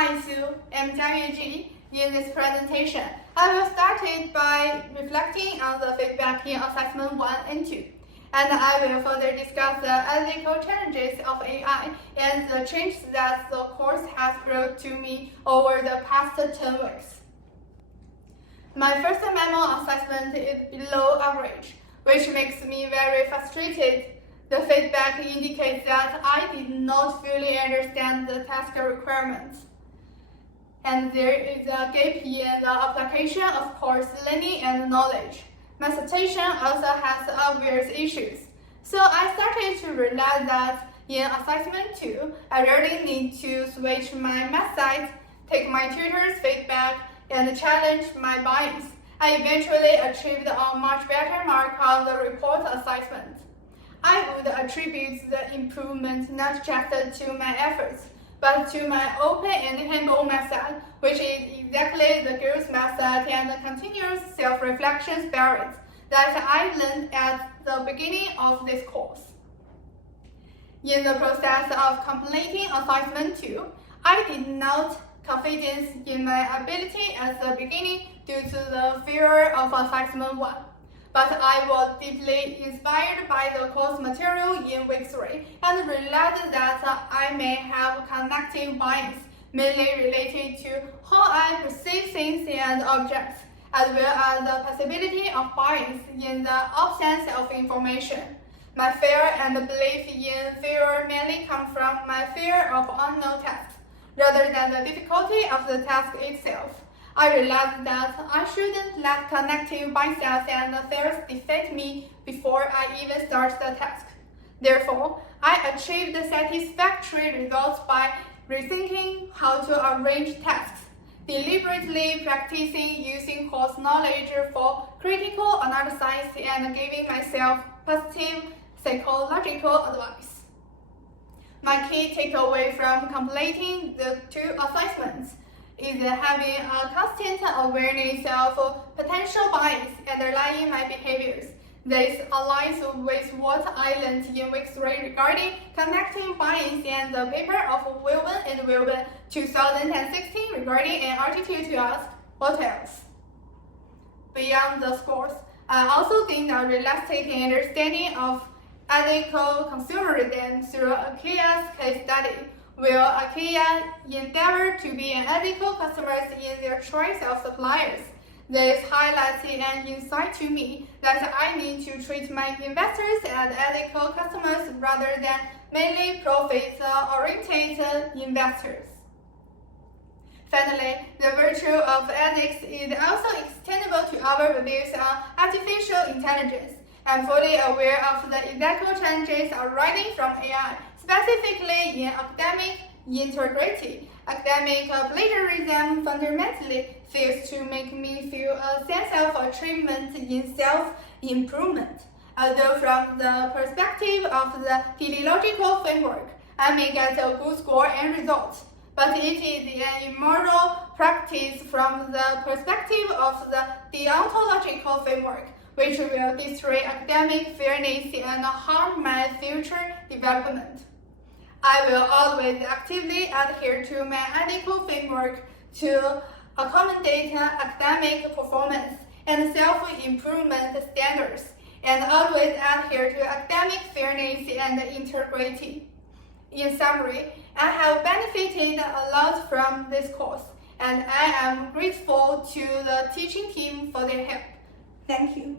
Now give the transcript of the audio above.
Hi Sue, I'm Jiayue. In this presentation, I will start it by reflecting on the feedback in Assessment 1 and 2, and I will further discuss the ethical challenges of AI and the changes that the course has brought to me over the past 10 weeks. My first memo assessment is below average, which makes me very frustrated. The feedback indicates that I did not fully understand the task requirements, and there is a gap in the application of course learning and knowledge. My citation also has obvious issues, so I started to realize that in Assessment 2, I really need to switch my math side, take my tutor's feedback, and challenge my bias. I eventually achieved a much better mark on the report assessment. I would attribute the improvement not just to my efforts, but to my open and humble method, which is exactly the growth method and the continuous self-reflection spirit that I learned at the beginning of this course. In the process of completing Assessment 2, I did not confidence in my ability at the beginning due to the fear of Assessment 1. But I was deeply inspired by the course material in week 3 and realized that I may have cognitive bias, mainly related to how I perceive things and objects, as well as the possibility of bias in the absence of information. My fear and belief in fear mainly come from my fear of unknown tasks, rather than the difficulty of the task itself. I realized that I shouldn't let cognitive biases and fears defeat me before I even start the task. Therefore, I achieved satisfactory results by rethinking how to arrange tasks, deliberately practicing using course knowledge for critical analysis, and giving myself positive psychological advice. My key takeaway from completing the 2 assessments is having a constant awareness of potential bias underlying my behaviors. This aligns with what I learned in week 3 regarding cognitive bias and the paper of Wilben and Wilben 2016 regarding an attitude to ask, what else? Beyond the scores, I also gained a realistic understanding of ethical consumerism through IKEA's case study, where IKEA endeavor to be an ethical customers in their choice of suppliers. This highlights an insight to me that I need to treat my investors as ethical customers rather than mainly profit-oriented investors. Finally, the virtue of ethics is also extendable to our views on artificial intelligence. I'm fully aware of the ethical challenges arising from AI, specifically in academic integrity. Academic plagiarism fundamentally fails to make me feel a sense of achievement in self-improvement. Although from the perspective of the teleological framework, I may get a good score and result, but it is an immoral practice from the perspective of the deontological framework, which will destroy academic fairness and harm my future development. I will always actively adhere to my ethical framework to accommodate academic performance and self-improvement standards, and always adhere to academic fairness and integrity. In summary, I have benefited a lot from this course, and I am grateful to the teaching team for their help. Thank you.